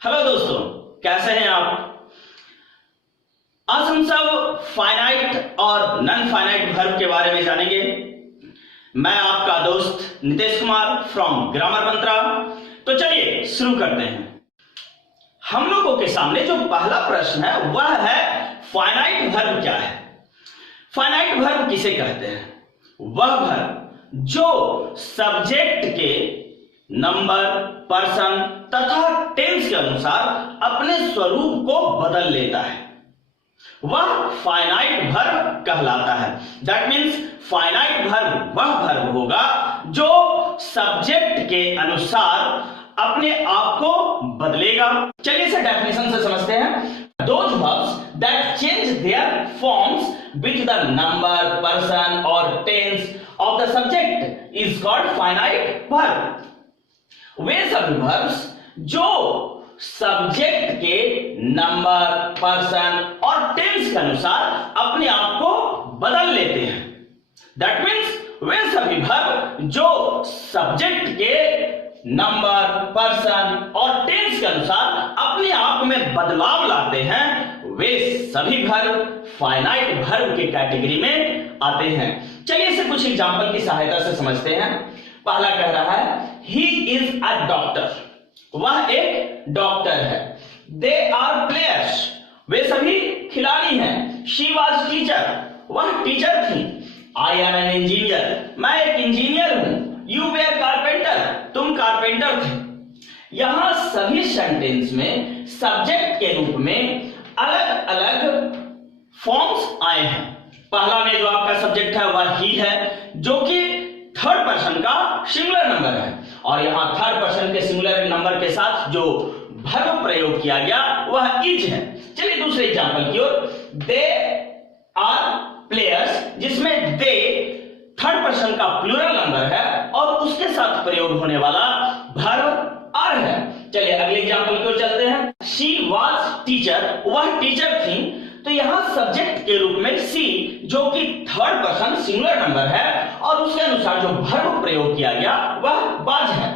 Hello दोस्तों, कैसे हैं आप। आज हम सब फाइनाइट और नॉन फाइनाइट वर्ब के बारे में जानेंगे। मैं आपका दोस्त नितेश कुमार फ्रॉम ग्रामर मंत्रा। तो चलिए शुरू करते हैं। हम लोगों के सामने जो पहला प्रश्न है वह है फाइनाइट वर्ब क्या है। फाइनाइट वर्ब किसे कहते हैं? वह वर्ब जो सब्जेक्ट के नंबर, पर्सन तथा टेंस के अनुसार अपने स्वरूप को बदल लेता है, वह फाइनाइट वर्ब कहलाता है। दैट मीन्स फाइनाइट वर्ब वह वर्ब होगा जो सब्जेक्ट के अनुसार अपने आप को बदलेगा। चलिए इसे डेफिनेशन से समझते हैं। Those verbs that change their forms with the number, person or tense of the subject is called finite verb. वे सभी verbs जो सब्जेक्ट के नंबर, पर्सन और टेंस के अनुसार अपने आप को बदल लेते हैं। दैट मीन्स वे सभी वर्ब जो सब्जेक्ट के नंबर, पर्सन और टेंस के अनुसार अपने आप में बदलाव लाते हैं, वे सभी वर्ब फाइनाइट वर्ब के कैटेगरी में आते हैं। चलिए इसे कुछ एग्जांपल की सहायता से समझते हैं। पहला कह रहा है ही इज अ डॉक्टर, वह एक डॉक्टर है। दे आर प्लेयर्स, वे सभी खिलाड़ी हैं। शी वॉज टीचर, वह टीचर थी। आई एम एन इंजीनियर, मैं एक इंजीनियर हूं। यू वेर कारपेंटर, तुम कारपेंटर थे। यहां सभी सेंटेंस में सब्जेक्ट के रूप में अलग अलग फॉर्म्स आए हैं। पहला में जो आपका सब्जेक्ट है वह ही है, जो कि थर्ड पर्सन का सिंगुलर नंबर है, और यहां थर्ड पर्सन के सिंगुलर नंबर के साथ जो वर्ब प्रयोग किया गया वह इज है। चलिए दूसरे एग्जांपल की ओर। दे आर प्लेयर्स, जिसमें दे थर्ड पर्सन का प्लूरल नंबर है और उसके साथ प्रयोग होने वाला वर्ब आर है। चलिए अगले एग्जांपल की ओर चलते हैं। शी वाज टीचर, वह टीचर थी। तो यहां सब्जेक्ट के रूप में सी, जो कि थर्ड पर्सन सिंगुलर नंबर है, और उसके अनुसार जो वर्ब प्रयोग किया गया वह वाज है।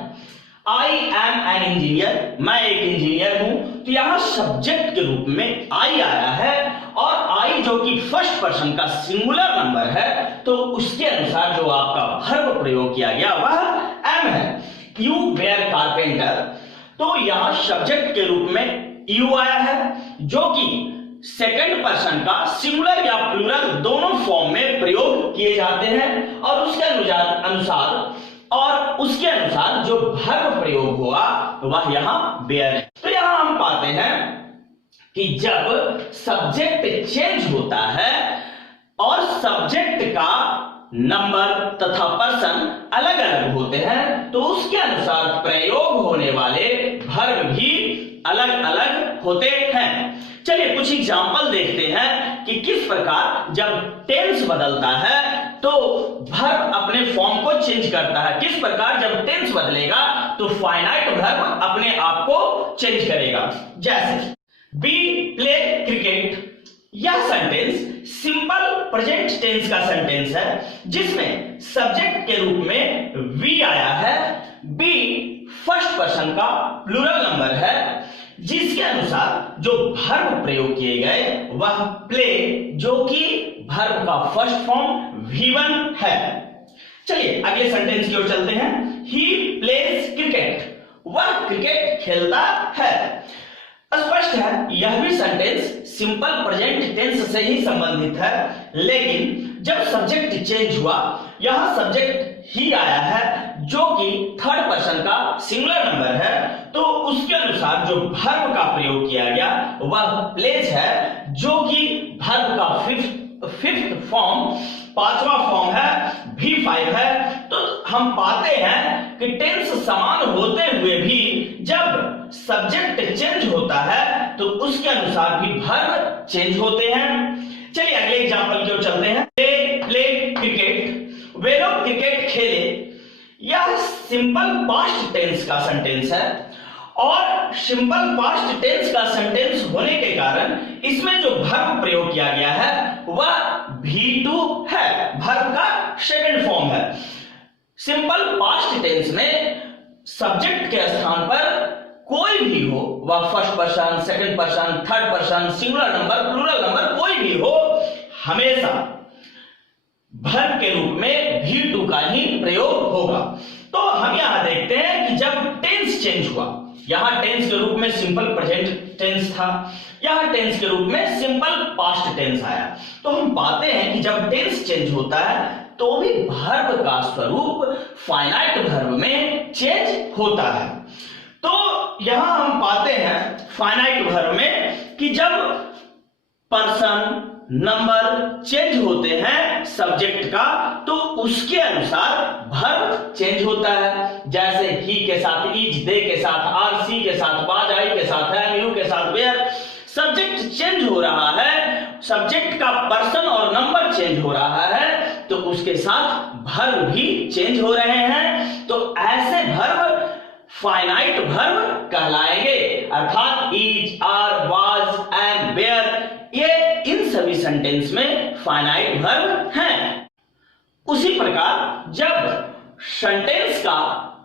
आई एम एन इंजीनियर, मैं एक इंजीनियर हूं। तो यहां सब्जेक्ट के रूप में आई आया है, और आई जो कि फर्स्ट पर्सन का सिंगुलर नंबर है, तो उसके अनुसार जो आपका वर्ब प्रयोग किया गया वह एम है। यू वेर कारपेंटर, तो यहां सब्जेक्ट के रूप में यू आया है, जो कि सेकंड पर्सन का सिंगुलर या प्लूरल दोनों फॉर्म में प्रयोग किए जाते हैं, और उसके अनुसार जो वर्ब प्रयोग हुआ वह यहां बेयर है। तो यहां हम पाते हैं कि जब सब्जेक्ट चेंज होता है और सब्जेक्ट का नंबर तथा पर्सन अलग अलग होते हैं, तो उसके अनुसार प्रयोग होने वाले वर्ब भी अलग अलग होते हैं। चलिए कुछ एग्जांपल देखते हैं कि किस प्रकार जब टेंस बदलता है तो वर्ब अपने फॉर्म को चेंज करता है। किस प्रकार जब टेंस बदलेगा तो फाइनाइट वर्ब अपने आप को चेंज करेगा। जैसे बी प्ले क्रिकेट, यह सेंटेंस सिंपल प्रेजेंट टेंस का सेंटेंस है, जिसमें सब्जेक्ट के रूप में वी आया है। बी फर्स्ट पर्सन का प्लूरल नंबर है, जिसके अनुसार जो वर्ब प्रयोग किए गए वह प्ले, जो कि वर्ब का फर्स्ट फॉर्म V1 है। चलिए अगले सेंटेंस की ओर चलते हैं। ही प्लेज क्रिकेट, वह क्रिकेट खेलता है। स्पष्ट है यह भी सेंटेंस सिंपल प्रेजेंट टेंस से ही संबंधित है, लेकिन जब सब्जेक्ट चेंज हुआ, यहां सब्जेक्ट ही आया है, जो कि थर्ड पर्सन का सिंगुलर नंबर है, तो उसके अनुसार जो वर्ब का प्रयोग किया गया वह प्लेज है, जो कि वर्ब का फिफ्थ फॉर्म, पांचवा फॉर्म है, V5 है। तो हम पाते हैं कि टेंस समान होते हुए भी जब सब्जेक्ट चेंज होता है तो उसके अनुसार भी वर्ब चेंज होते हैं। चलिए अगले एग्जांपल की ओर चलते हैं। प्ले क्रिकेट, वे लोग क्रिकेट खेले। यह सिंपल पास्ट टेंस का सेंटेंस है, और सिंपल पास्ट टेंस का सेंटेंस होने के कारण इसमें जो वर्ब प्रयोग किया गया है वह V2 है, वर्ब का सेकंड फॉर्म है। सिंपल पास्ट टेंस में सब्जेक्ट के स्थान पर कोई भी हो, वह first person, second person, third person, singular number, plural number कोई भी हो, हमेशा वर्ब के रूप में V2 का ही प्रयोग होगा। तो हम यहां देखते हैं कि जब टेंस चेंज हुआ, यहां टेंस के रूप में सिंपल प्रेजेंट टेंस था, यहां टेंस के रूप में सिंपल पास्ट टेंस आया। तो हम पाते हैं कि जब टेंस चेंज होता है तो भी वर्ब का स्वरूप फाइनाइट वर्ब में चेंज होता है। तो यहां हम पाते हैं फाइनाइट वर्ब में कि जब पर्सन, नंबर चेंज होते हैं सब्जेक्ट का, तो उसके अनुसार वर्ब चेंज होता है। जैसे ही के साथ इज, दे के साथ आर, सी के साथ वाज, आई के साथ है, यू के साथ वेयर। सब्जेक्ट चेंज हो रहा है, सब्जेक्ट का पर्सन और नंबर चेंज हो रहा है, तो उसके साथ वर्ब भी चेंज हो रहे हैं। तो ऐसे वर्ब फाइनाइट वर्ब कहलाएंगे, अर्थात is, are, was, am, were, ये इन सभी सेंटेंस में फाइनाइट वर्ब हैं। उसी प्रकार जब सेंटेंस का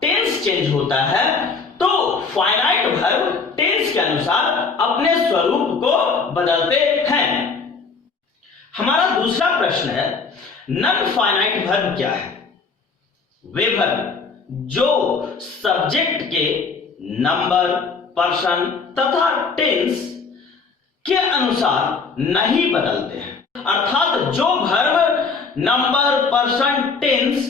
टेंस चेंज होता है तो फाइनाइट वर्ब टेंस के अनुसार अपने स्वरूप को बदलते हैं। हमारा दूसरा प्रश्न है, नॉन फाइनाइट वर्ब क्या है? वे वर्ब जो सब्जेक्ट के नंबर, पर्सन तथा टेंस के अनुसार नहीं बदलते हैं। अर्थात जो वर्ब नंबर, पर्सन, टेंस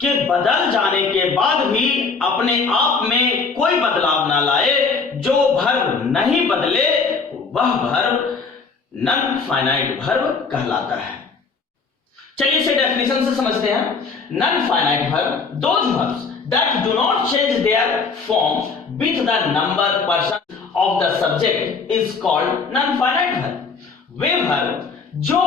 के बदल जाने के बाद भी अपने आप में कोई बदलाव ना लाए, जो वर्ब नहीं बदले, वह वर्ब नॉन फाइनाइट वर्ब कहलाता है। चलिए इसे डेफिनेशन से समझते हैं। Non finite verb those verbs that do not change their form with the number, person of the subject is called non-finite verb। Way verb जो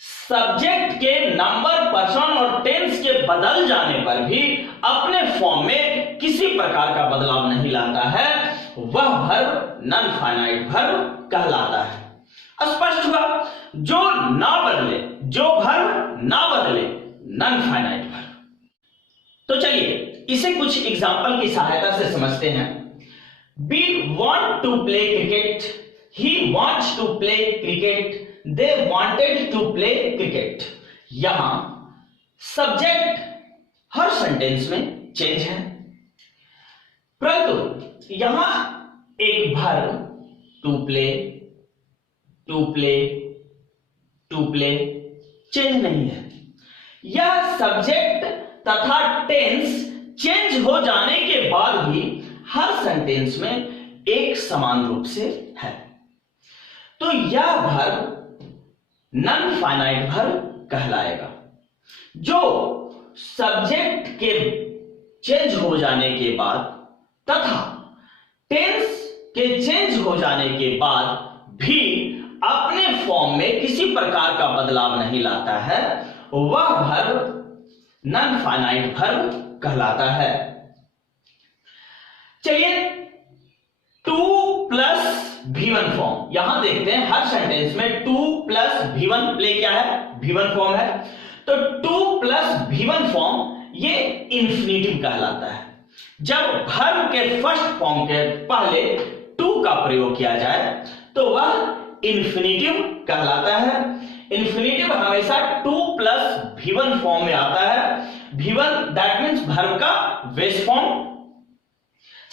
सब्जेक्ट के नंबर, पर्सन और टेंस के बदल जाने पर भी अपने फॉर्म में किसी प्रकार का बदलाव नहीं लाता है, वह वर्ब नॉन फाइनाइट वर्ब कहलाता है। स्पष्ट हुआ? जो ना बदले, जो वर्ब ना बदले, नॉन फाइनाइट वर्ब। तो चलिए इसे कुछ एग्जांपल की सहायता से समझते हैं। We want to play cricket, he wants to play cricket, they wanted to play cricket। यहां सब्जेक्ट हर सेंटेंस में चेंज है, परंतु यहां एक verb to play, to play, to play change नहीं है। यह सब्जेक्ट तथा टेंस चेंज हो जाने के बाद भी हर सेंटेंस में एक समान रूप से है। तो यह वर्ब नॉन फाइनाइट वर्ब कहलाएगा। जो सब्जेक्ट के चेंज हो जाने के बाद तथा टेंस के चेंज हो जाने के बाद भी अपने फॉर्म में किसी प्रकार का बदलाव नहीं लाता है, वह वर्ब नॉन फाइनाइट वर्ब कहलाता है। चलिए 2 प्लस V1 फॉर्म यहां देखते हैं। हर सेंटेंस में 2 प्लस V1 प्ले क्या है? V1 फॉर्म है। तो 2 प्लस V1 फॉर्म ये इंफिनिटिव कहलाता है। जब वर्ब के फर्स्ट फॉर्म के पहले 2 का प्रयोग किया जाए तो वह इंफिनिटिव कहलाता है। इंफिनिटिव हमेशा 2 प्लस V1 फॉर्म में आता है। V1 दैट मींस वर्ब का बेस फॉर्म।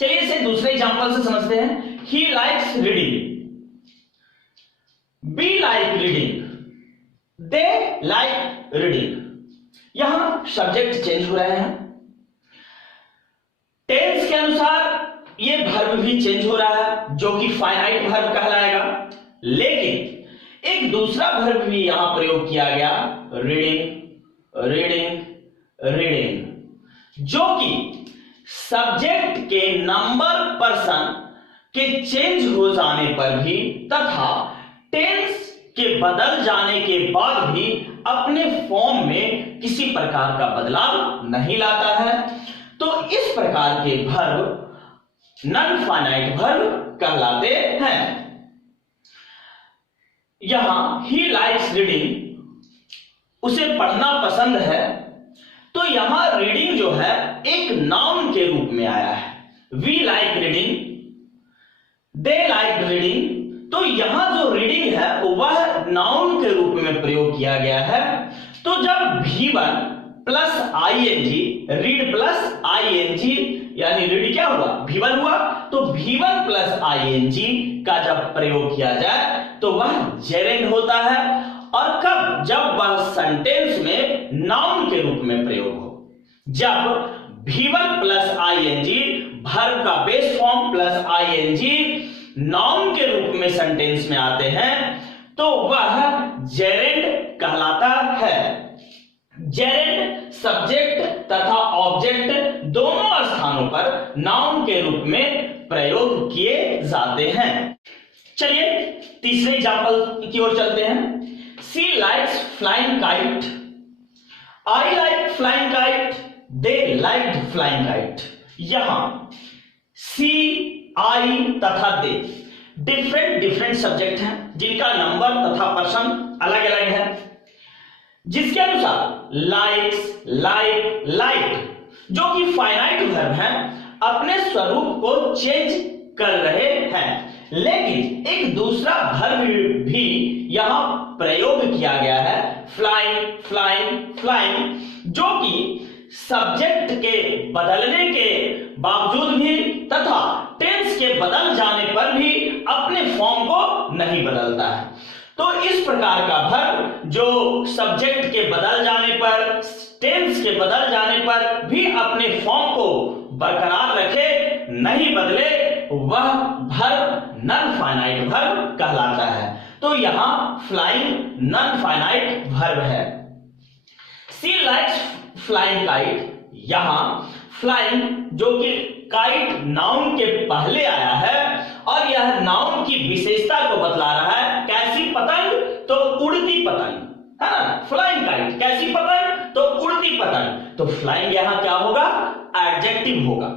चलिए इसे दूसरे एग्जांपल से समझते हैं। He likes reading, we like reading, they like reading। यहां सब्जेक्ट चेंज हो रहे हैं, टेंस के अनुसार ये वर्ब भी चेंज हो रहा है, जो कि फाइनाइट वर्ब कहलाएगा। लेकिन एक दूसरा वर्ब भी यहां प्रयोग किया गया, रीडिंग, रीडिंग, रीडिंग, जो कि सब्जेक्ट के नंबर, पर्सन के चेंज हो जाने पर भी तथा टेंस के बदल जाने के बाद भी अपने फॉर्म में किसी प्रकार का बदलाव नहीं लाता है। तो इस प्रकार के वर्ब नॉन फाइनाइट वर्ब कहलाते हैं। यहां ही लाइक्स रीडिंग, उसे पढ़ना पसंद है, तो यहां रीडिंग जो है एक नाउन के रूप में आया है। We like reading, they like reading. तो यहां जो रीडिंग है वह नाउन के रूप में प्रयोग किया गया है। तो जब V1 plus ing, read plus ing, यानी रीड क्या हुआ, V1 हुआ, तो V1 प्लस ing का जब प्रयोग किया जाए तो वह जेरेंड होता है। और कब, जब वह सेंटेंस में नाउन के रूप में प्रयोग हो। जब V1 प्लस ing वर्ब का base form plus ing noun के रूप में सेंटेंस में आते हैं तो वह जेरेंड कहलाता है। जेरेंड सब्जेक्ट तथा ऑब्जेक्ट दोनों स्थानों पर नाउन के रूप में प्रयोग किए जाते हैं। चलिए तीसरे एग्जांपल की ओर चलते हैं। She likes flying kite, I like flying kite, they like flying kite. यहां सी, आई तथा दे डिफरेंट सब्जेक्ट हैं जिनका नंबर तथा पर्सन अलग अलग है, जिसके अनुसार लाइक्स, लाइक, लाइक जो कि फाइनाइट वर्ब हैं अपने स्वरूप को चेंज कर रहे हैं। लेकिन एक दूसरा वर्ब भी यहां प्रयोग किया गया है, फ्लाइंग, फ्लाइंग, फ्लाइंग, जो कि सब्जेक्ट के बदलने के बावजूद भी तथा टेंस के बदल जाने पर भी अपने फॉर्म को नहीं बदलता है। तो इस प्रकार का वर्ब जो सब्जेक्ट के बदल जाने पर, टेंस के बदल जाने पर भी अपने फॉर्म को बरकरार रखे, नहीं बदले, वह वर्ब नॉन फाइनाइट वर्ब कहलाता है। तो यहां फ्लाइंग नॉन फाइनाइट वर्ब है। सी लाइक्स फ्लाइंग काइट, यहां फ्लाइंग जो कि काइट नाउन के पहले आया है और यह नाउन की विशेषता को बतला रहा है। कैसी पतंग, तो उड़ती पतंग, है ना। फ्लाइंग काइट, कैसी पतंग, तो उड़ती पतंग। तो फ्लाइंग यहां क्या होगा, एडजेक्टिव होगा।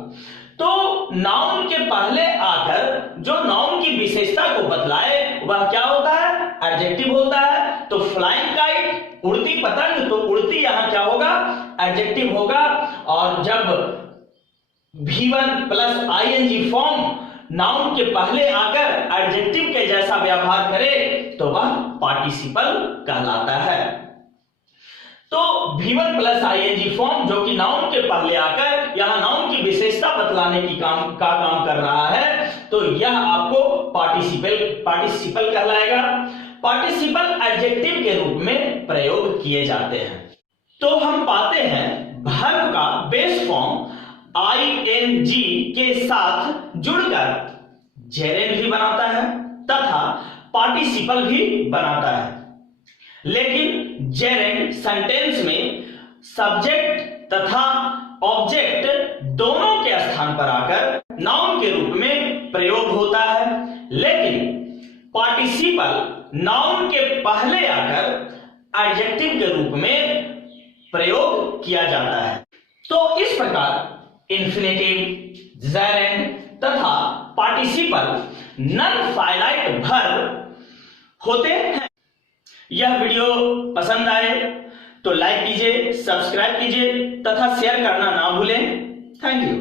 तो नाउन के पहले आकर जो नाउन की विशेषता को बतलाए वह क्या होता है, एडजेक्टिव होता है। तो फ्लाइंग काइट, उड़ती पतंग, तो उड़ती यहां क्या होगा, एडजेक्टिव होगा। और जब V1 plus ing form noun के पहले आकर एडजेक्टिव के जैसा व्यवहार करे तो वह पार्टिसिपल कहलाता है। तो V1 प्लस ing फॉर्म जो कि नाउन के पहले आकर यहां नाउन की विशेषता बतलाने की काम कर रहा है, तो यह आपको पार्टिसिपल कहलाएगा। पार्टिसिपल एडजेक्टिव के रूप में प्रयोग किए जाते हैं। तो हम पाते हैं वर्ब का बेस फॉर्म ing के साथ जुड़कर जेरेंड भी बनाता है तथा पार्टिसिपल भी बनाता है। लेकिन जेरेंड सेंटेंस में सब्जेक्ट तथा ऑब्जेक्ट दोनों के स्थान पर आकर नाउन के रूप में प्रयोग होता है। लेकिन पार्टिसिपल नाउन के पहले आकर एडजेक्टिव के रूप में प्रयोग किया जाता है। तो इस प्रकार इंफिनिटिव, जेरेंड तथा पार्टिसिपल नॉन फाइनाइट वर्ब होते हैं। यह वीडियो पसंद आए तो लाइक कीजिए, सब्सक्राइब कीजिए तथा शेयर करना ना भूलें। Thank you.